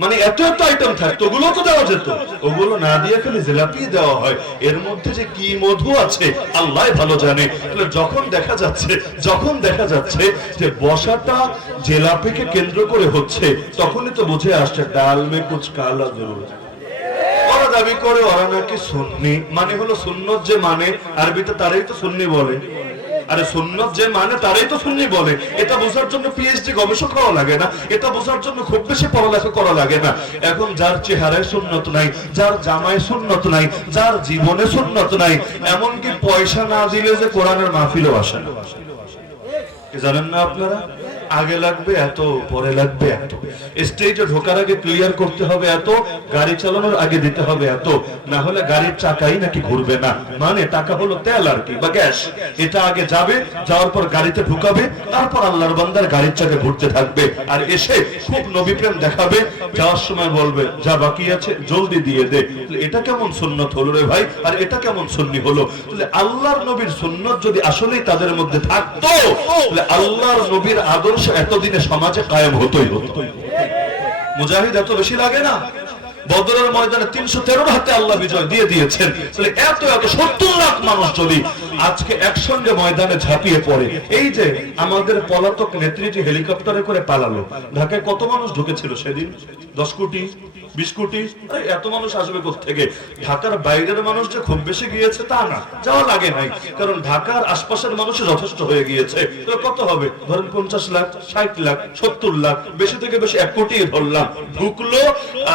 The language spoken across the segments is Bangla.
মানে এত এত আইটেম থাকতো, ওগুলো তো দেওয়া যেত, ওগুলো না দিয়ে খালি জিলাপি দেওয়া হয়। এর মধ্যে যে কি মধু আছে আল্লাহ ভালো জানে। যখন দেখা যাচ্ছে যে বসাটা জিলাপিকে কেন্দ্র করে হচ্ছে, তখনই তো বুঝে আসছে ডাল মে কুছ কালা জরুর। ওরা দাবি করে ওরা নাকি সুন্নি, মানে হলো সুন্নত যে মানে আরবিতে তারাই তো সুন্নি বলে। আরে সুন্নত যে মানে তারাই তো সুন্নি বলে। এটা বোঝার জন্য পিএইচডি গবেষক হওয়া লাগে না, এটা বোঝার জন্য খুব বেশি পড়ালেখা করা লাগে না। এখন যার চেহারায় সুন্নত নাই, যার জামায় সুন্নত নাই, যার জীবনে সুন্নত নাই, এমনকি পয়সা না দিলে যে কোরআনের মাহফিলও আসে না। জানেন না আপনারা? আগে লাগবে এত, পরে লাগবে এত, স্টেজে ঢোকার আগে ক্লিয়ার করতে হবে এত, গাড়ি চালানোর আগে দিতে হবে এত, না হলে গাড়ির চাকাই নাকি ঘুরবে না। মানে টাকা হলো তেল আর কি, বা গ্যাস। এটা আগে যাবে, যাওয়ার পর গাড়িতে ঢুকাবে, তারপর আল্লাহর বান্দার গাড়ির চাকা ঘুরতে থাকবে। আর এসে খুব নবী প্রেম দেখাবে, যাওয়ার সময় বলবে যা বাকি আছে জলদি দিয়ে দে। এটা কেমন সুন্নত হলো রে ভাই, আর এটা কেমন সুন্নি হলো? আল্লাহর নবীর সুন্নত যদি আসলেই তাদের মধ্যে থাকতো, আল্লাহর নবীর আদর্শ এতদিনে সমাজে কায়েম হতোই হতো। মুজাহিদ এত বেশি লাগে না? বদরের ময়দানে 313 হাতে আল্লাহ বিজয় দিয়ে দিয়েছেন। এত 70 লাখ মানুষ যদি আজকে একসঙ্গে ময়দানে ঝাঁপিয়ে পড়ে, এই যে আমাদের পলাতক নেত্রীটি হেলিকপ্টারে করে পালালো, ঢাকায় কত মানুষ ঢুকেছিল সেদিন? 10 কোটি 20 কোটি? এত মানুষ আসবে কোত্থেকে? ঢাকার বাইরের মানুষ যে খুব বেশি গিয়েছে তা না, যাওয়া লাগে নাই, কারণ ঢাকার আশপাশের মানুষই যথেষ্ট হয়ে গিয়েছে। তো কত হবে? ধরেন 50 লাখ, 60 লাখ, 70 লাখ, বেশি থেকে বেশি 1 কোটি ধরলাম। ঢুকলো,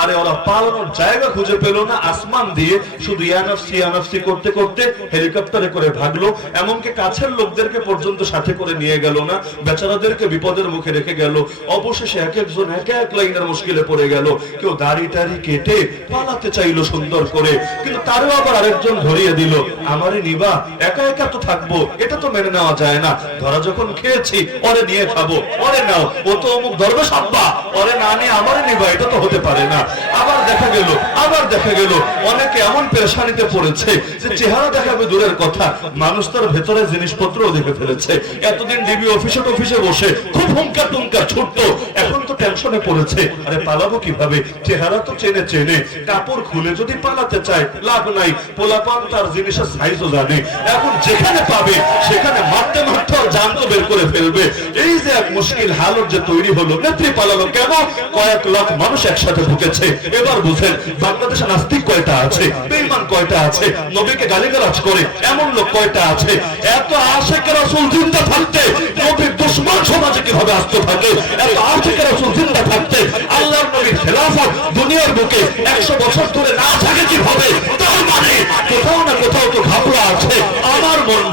আরে ওরা পালানোর জায়গা খুঁজে পেল না, আসমান দিয়ে শুধু ইয়ানাফসি করতে করতে হেলিকপ্টারে করে ভাগলো। এমনকি কাছের লোকদেরকে পর্যন্ত সাথে করে নিয়ে গেল না, বেচারাদেরকে বিপদের মুখে রেখে গেল। অবশেষে এক একজন এক এক লাইনের মুশকিলে পড়ে গেল। কেউ দাড়ি টাড়ি কেটে পালাতে চাইলো সুন্দর করে, কিন্তু তারও আবার আরেকজন ধরিয়ে দিল, আমারে নিবা, একা একা তো থাকবো, এটা তো মেনে নেওয়া যায় না। ধরা যখন খেয়েছি, ওরে নিয়ে খাবো, ওরে নাও, ও তো অমুক দরবেশ আব্বা, ওরে না নিয়ে আমারে নিবা, এটা তো হতে পারে না। আবার দেখা গেল অনেকে এমন পেরেশানিতে পড়েছে যে চেহারা দেখাবে দূরের কথা, মানুষ তার ভেতরে জিনিসপত্রও দেখে ফেলেছে। এতদিন ডিবি অফিসে বসে খুব হুঙ্কার টুঙ্কার ছুটতো, এখন তো টেনশনে পড়েছে, আরে পালাবো কিভাবে? চেহারা তো চেনে, কাপড় খুলে যদি পালাতে চায় লাভ নাই, পোলাপান তার জিনিসের সাইজও জানে। এখন যেখানে পাবে সেখানে মারতে আর জান তো বের করে ফেলবে। এই যে এক মুশকিল হালত যে তৈরি হলো, নেত্রী পালালো কেন? কয়েক লাখ মানুষ একসাথে ঢুকেছে। এবার বুঝেন বাংলাদেশে নাস্তিক কয়টা আছে, বেঈমান কয়টা আছে, নবীকে গালিগালাজ করে এমন লোক কয়টা আছে? এত আশিক রাসূল জিন্দা থাকতে নবীর দুশমন সমাজে কিভাবে আসত থাকে? এত আশিক রাসূল জিন্দা থাকতে আল্লাহর নবীর খেলাফত দুনিয়ার বুকে 100 বছর ধরে না থাকে কিভাবে? তার মানে কোথাও না কোথাও তো ঘাবড়া আছে। আমার মন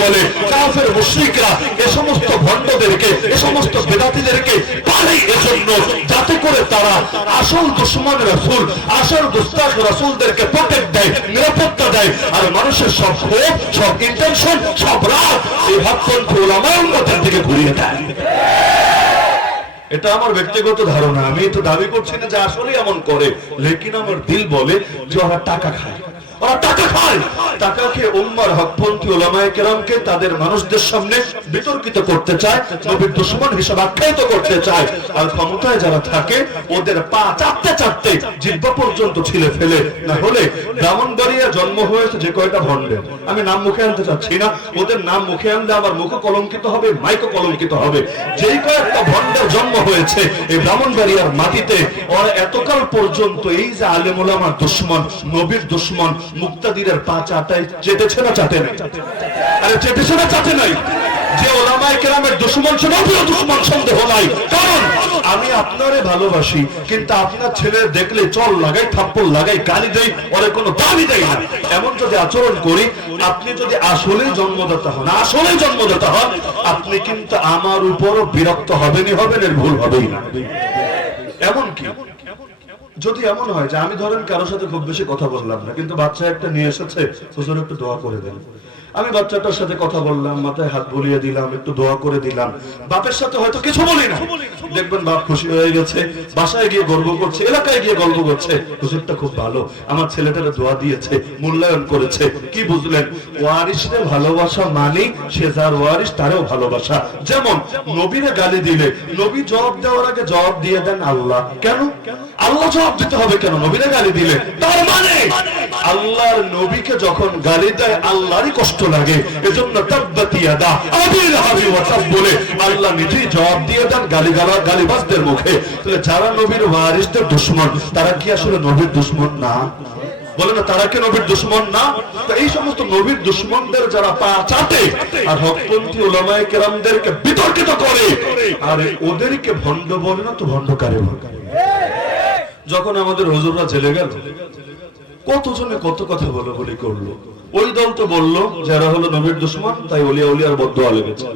বলে কাফের মুশরিকরা এ সমস্ত ভণ্ডদেরকে, এ সমস্ত বেদাতীদেরকে পারে এজন্য, যাতে করে তারা আসল দুশমন রাসূল, আসল গুস্তাখ রাসূলদেরকে প্রটেক্ট দেয়, নিরাপত্তা দেয়। আর মানুষের সব ক্ষোভ, সব ইন্টেনশন, সব রাগ এই ভাবপন্থী উলামায়ে উম্মতের দিকে ঘুরিয়ে দেয়। এটা আমার ব্যক্তিগত ধারণা, আমি তো দাবি করছি না যে আসলে এমন করে, লেকিন আমার দিল বলে যে ওরা টাকা খায়, টাকাকে উম্মার হকপন্থী উলামায়ে কেরামকে তাদের মানুষদের সামনে বিতর্কিত করতে চায়, নবীর দুশমন হিসেবে আখ্যায়িত করতে চায়। আর ক্ষমতায় যারা থাকে ওদের পা চাটতে জিহ্বা পর্যন্ত ছিলে ফেলে। না হলে ব্রাহ্মণবাড়িয়া জন্ম হয়েছে যে কয়টা ভণ্ডের, আমি নাম মুখে আনতে চাচ্ছি না, ওদের নাম মুখে আনলে আমার মুখ কলঙ্কিত হবে, মাইক কলঙ্কিত হবে। যেই কয়েকটা ভণ্ডের জন্ম হয়েছে এই ব্রাহ্মণবাড়িয়ার মাটিতে, ওরা এতকাল পর্যন্ত এই যে আলেম ওলামার দুশমন, নবীর দুশমন, মুক্তাদিরের পা চাটাই চেটেছে না চাটে নাই? আরে চেটেছে না চাটে নাই? যে ওলামায়ে কেরামের দুশমন সে নবীর দুশমন, সন্দেহ নাই। কারণ আমি আপনারে ভালোবাসি, কিন্তু আপনার ছেলে দেখলে চল লাগাই, থাপ্পড় লাগাই, গালি দেই, ওরে কোনো দাবি দেই না। এমন যদি আচরণ করি, আপনি যদি আসলেই জন্মদাতা হন, আপনি কিন্তু আমার উপরও বিরক্ত হবেনই, এর ভুল হবেই না। এমন কি যদি এমন হয় যে আমি ধরেন কারোর সাথে খুব বেশি কথা বললাম না, কিন্তু বাচ্চা একটা নিয়ে এসেছে, হুজুর একটু দোয়া করে দেন, আমি বাচ্চাটার সাথে কথা বললাম, মাথায় হাত বুলিয়ে দিলাম, একটু দোয়া করে দিলাম। বাপের সাথে হয়তো কিছু বলি না, দেখবেন বাপ খুশি হয়ে গেছে, বাসায় গিয়ে গর্ব করছে, এলাকায় গিয়ে গর্ব করছে, হুজুরটা খুব ভালো, আমার ছেলেটারে দোয়া দিয়েছে, মূল্যায়ন করেছে। কি বুঝলেন? ওয়ারিসরে ভালোবাসা মানে সে যার ওয়ারিস তারেও ভালোবাসা। যেমন নবীরে গালি দিলে নবী জবাব দেওয়ার আগে জবাব দিয়ে দেন আল্লাহ। কেন আল্লাহ জবাব দিতে হবে কেন নবীরে গালি দিলে? তার মানে আল্লাহর নবীকে যখন গালি দেয় আল্লাহরই কষ্ট লাগে, এজন্য তাব্বাত ইয়াদা আবি লাহাবি ওয়া তাব বলে আল্লাহ নিজেই জবাব দিয়ে দেন গালিবাজদের মুখে। তাহলে যারা নবীর ওয়ারিসদের দুশমন তারা কি আসলে নবীর দুশমন না? বলে না, তারা কি নবীর দুশমন না? তো এই সমস্ত নবীর দুশমনদের যারা পা চাটে আর হকপন্থী উলামায়ে কেরামদেরকে বিতর্কিত করে আর ওদেরকে ভণ্ড বলে না, তো ভণ্ডকারে বলে। যখন আমাদের হুজুররা জেলে গেল, কতজনে কত কথা বলে করলো। ওই দল তো বললো যারা হলো নবীর দুশমন, তাই ওলিয়া উলিয়ার বদদোয়া লেগেছে।